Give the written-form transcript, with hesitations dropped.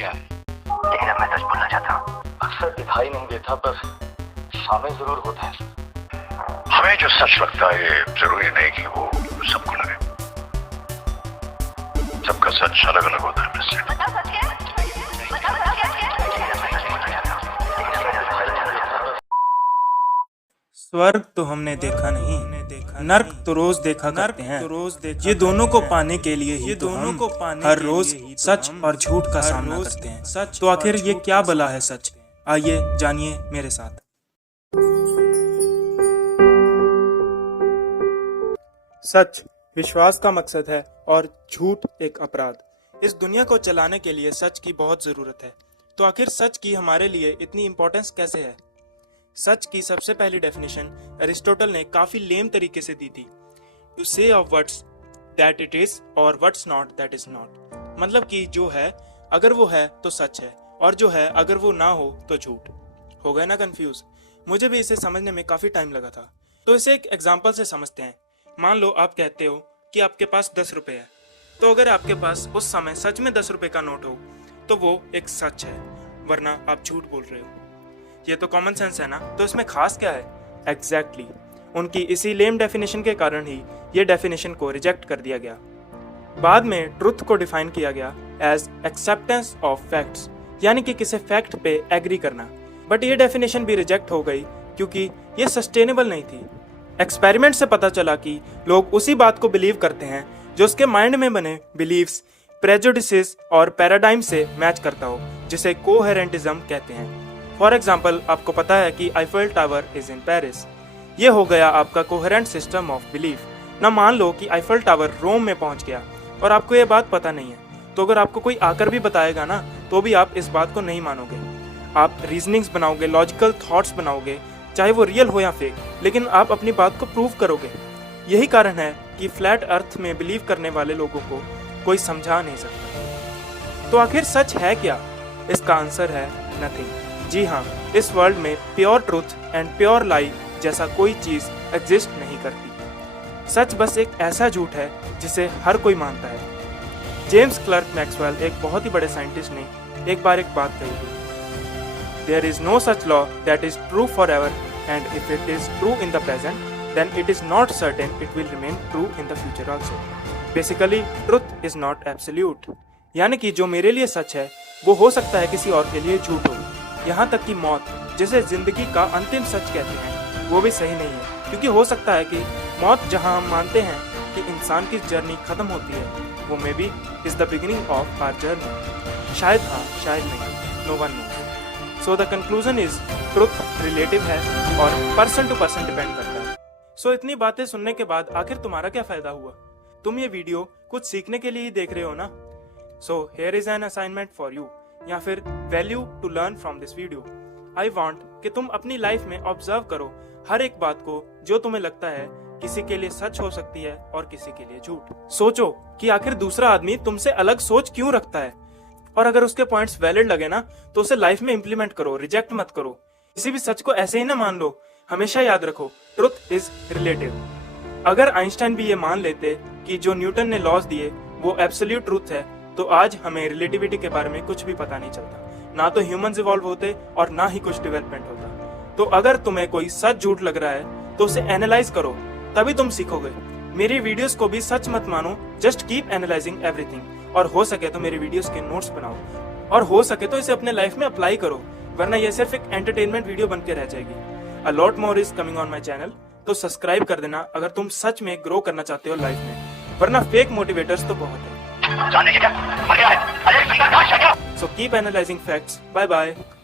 क्या है, लेकिन अब मैं सच बोलना चाहता हूँ। अक्सर दिखाई नहीं देता पर सामने जरूर होता है। हमें जो सच लगता है जरूरी नहीं कि वो सबको लगे। सबका सच अलग अलग होता है मिस्टर। स्वर्ग तो हमने देखा नहीं, नर्क तो रोज देखा करते हैं। ये दोनों को पाने के लिए ही तो हम हर रोज सच और झूठ का सामना करते हैं। तो आखिर ये क्या बला है सच? आइए जानिए मेरे साथ। सच विश्वास का मकसद है और झूठ एक अपराध। इस दुनिया को चलाने के लिए सच की बहुत जरूरत है। तो आखिर सच की हमारे लिए इतनी इम्पोर्टेंस कैसे है? सच की सबसे पहली डेफिनेशन अरिस्टोटल ने काफी लेम तरीके से दी थी। टू से ऑफ व्हाट्स दैट इट इज और what's not that is not. मतलब कि जो है अगर वो है तो सच है, और जो है अगर वो ना हो तो झूठ। हो गए ना कंफ्यूज? मुझे भी इसे समझने में काफी टाइम लगा था। तो इसे एक एग्जाम्पल से समझते हैं। मान लो आप कहते हो कि आपके पास 10 रुपए है, तो अगर आपके पास उस समय सच में 10 रुपए का नोट हो तो वो एक सच है, वरना आप झूठ बोल रहे हो। ये तो कॉमन सेंस है ना? तो इसमें खास क्या है? एग्जैक्टली उनकी इसी लेम डेफिनेशन के कारण ही ये डेफिनेशन को रिजेक्ट कर दिया गया। बाद में ट्रुथ को डिफाइन किया गया एज एक्सेप्टेंस ऑफ फैक्ट्स, यानी कि किसी फैक्ट पे एग्री करना। बट ये डेफिनेशन भी रिजेक्ट हो गई क्योंकि ये सस्टेनेबल नहीं थी। एक्सपेरिमेंट से पता चला कि लोग उसी बात को बिलीव करते हैं जो उसके माइंड में बने बिलीव्स, प्रेजुडिसेस और पैराडाइम से मैच करता हो, जिसे कोहेरेंटिज्म कहते हैं। फॉर एग्जाम्पल, आपको पता है कि Eiffel tower is in Paris. ये हो गया आपका कोहेरेंट सिस्टम ऑफ बिलीफ। ना मान लो कि आईफेल टावर रोम में पहुंच गया और आपको ये बात पता नहीं है, तो अगर आपको कोई आकर भी बताएगा ना, तो भी आप इस बात को नहीं मानोगे। आप रीजनिंग्स बनाओगे, लॉजिकल थॉट्स बनाओगे, चाहे वो रियल हो या फेक, लेकिन आप अपनी बात को प्रूव करोगे। यही कारण है कि फ्लैट अर्थ में बिलीव करने वाले लोगों को कोई समझा नहीं सकता। तो आखिर सच है क्या? इसका आंसर है नथिंग। जी हाँ, इस वर्ल्ड में प्योर ट्रूथ एंड प्योर लाई जैसा कोई चीज एग्जिस्ट नहीं करती। सच बस एक ऐसा झूठ है जिसे हर कोई मानता है। जेम्स क्लर्क मैक्सवेल, एक बहुत ही बड़े साइंटिस्ट, ने एक बार एक बात कही थी, there is no such law that is true forever, and if it is true in the present then it is not certain it will remain true in the future also. Basically truth is not absolute, यानी कि जो मेरे लिए सच है वो हो सकता है किसी और के लिए झूठ हो। यहाँ तक कि मौत, जिसे जिंदगी का अंतिम सच कहते हैं, वो भी सही नहीं है, क्योंकि हो सकता है कि मौत, जहाँ हम मानते हैं कि इंसान की जर्नी खत्म होती है, वो may be is the beginning of our journey. शायद हाँ, शायद नहीं, no one knows. So the conclusion is truth relative है और पर्सन टू पर्सन डिपेंड करता है। सो इतनी बातें सुनने के बाद आखिर तुम्हारा क्या फायदा हुआ? तुम ये वीडियो कुछ सीखने के लिए ही देख रहे हो ना? So here is an assignment for you, या फिर value to learn from this video. I want कि तुम अपनी लाइफ में ऑब्जर्व करो हर एक बात को जो तुम्हें लगता है किसी के लिए सच हो सकती है और किसी के लिए झूठ। सोचो कि आखिर दूसरा आदमी तुमसे अलग सोच क्यों रखता है, और अगर उसके पॉइंट्स वैलिड लगे ना, तो उसे लाइफ में इंप्लीमेंट करो, रिजेक्ट मत करो। किसी भी सच को ऐसे ही ना मान लो। हमेशा याद रखो, ट्रुथ इज रिलेटिव। अगर आइंस्टाइन भी ये मान लेते कि जो न्यूटन ने लॉज दिए वो एब्सोल्यूट ट्रुथ है, तो आज हमें रिलेटिविटी के बारे में कुछ भी पता नहीं चलता। ना तो ह्यूमंस इवॉल्व होते और ना ही कुछ डेवलपमेंट होता। तो अगर तुम्हें कोई सच झूठ लग रहा है तो उसे एनालाइज करो, तभी तुम सीखोगे। मेरी वीडियोस को भी सच मत मानो, जस्ट कीप एनालाइजिंग एवरीथिंग। और हो सके तो मेरी वीडियोस के नोट्स बनाओ, और हो सके तो इसे अपने लाइफ में अप्लाई करो, वरना ये सिर्फ एक एंटरटेनमेंट वीडियो बन के रह जाएगी। A lot more is coming on my channel, तो सब्सक्राइब कर देना अगर तुम सच में ग्रो करना चाहते हो लाइफ में, वरना फेक मोटिवेटर्स तो बहुत है। जानने के क्या? So keep analyzing facts. Bye bye.